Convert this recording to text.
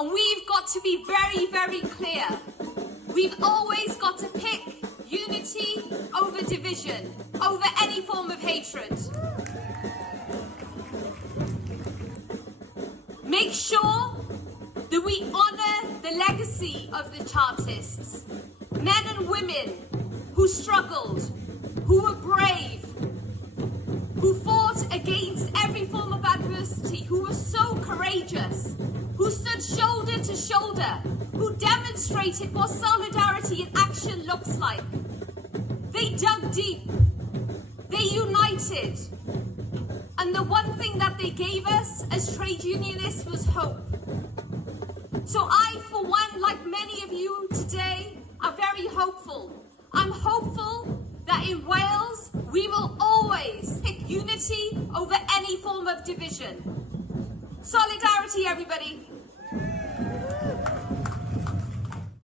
And we've got to be very, very clear. We've always got to pick unity over division, over any form of hatred. Make sure that we honour the legacy of the Chartists, men and women who struggled, who were brave, who fought against every form of adversity, who were so courageous, who stood shoulder to shoulder, who demonstrated what solidarity in action looks like. They dug deep, they united, and the one thing that they gave us as trade unionists was hope. So I, for one, like many of you today, are very hopeful. I'm hopeful that in Wales, we will always pick unity over any form of division. Solidarity, everybody.